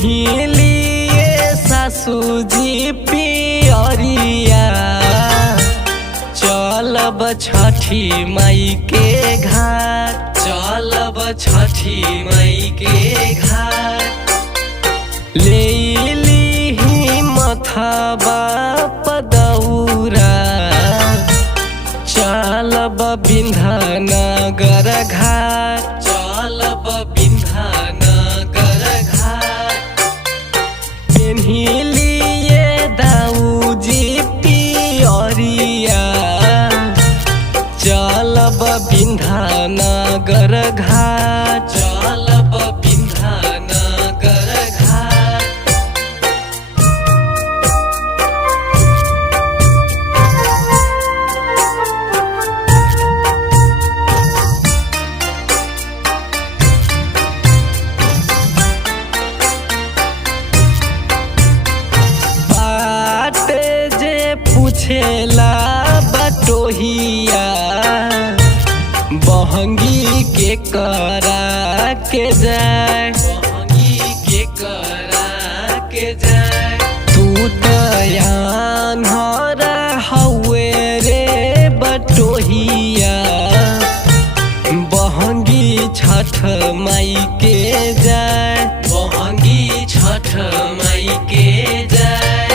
पेन्हिलिए सासुजी पियरिया चलब छठी माई के घाट, चलब छठी माई के घाट। लेली मथबा पदौरा चलब विंध्यानगर घाट, चलब विंध्यानगर घाट। पेन्हिलिए दाऊजी पियरिया चलब विंध्यानगर घाट, चलब विंध्यानगर घाट। बाटे जे पूछेला बटोहिया बहंगी के करा के जाए, बहंगी के करा के जाए। तू तयान हरा हवे रे बटोहिया बहंगी छठ माई के जाए, बहंगी छठ माई के जाए।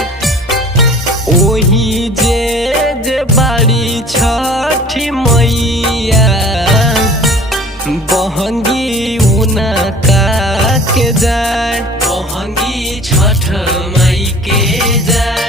ओही जे बाड़ी छठी मैया बहंगी उनका के जाए, बहंगी छठ माई के जाए।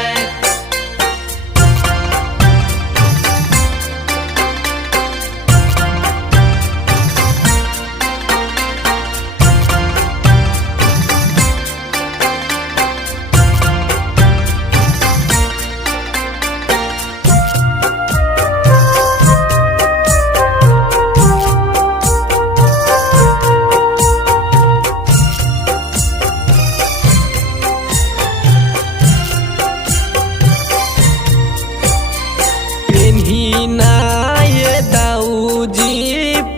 पेन्हिनाए दाऊजी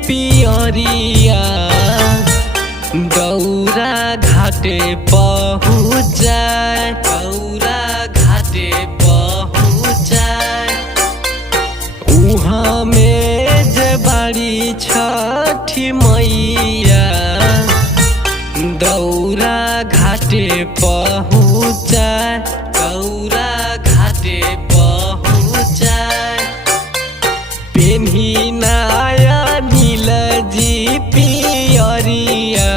पियरिया गौरा घाटे पहुँच जाए, गौरा घाटे पहुँच जाए। उहाँ में जे बाड़ी छठी मैया दौरा घाटे पहुँच जाए, गौरा घाटे पहुँच जाए। पेन्हिनाया नीलजी पियरिया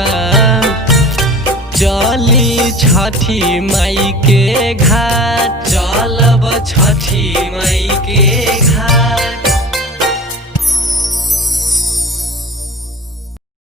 चली छठी माई के घाट, चलब छठी माई के घाट।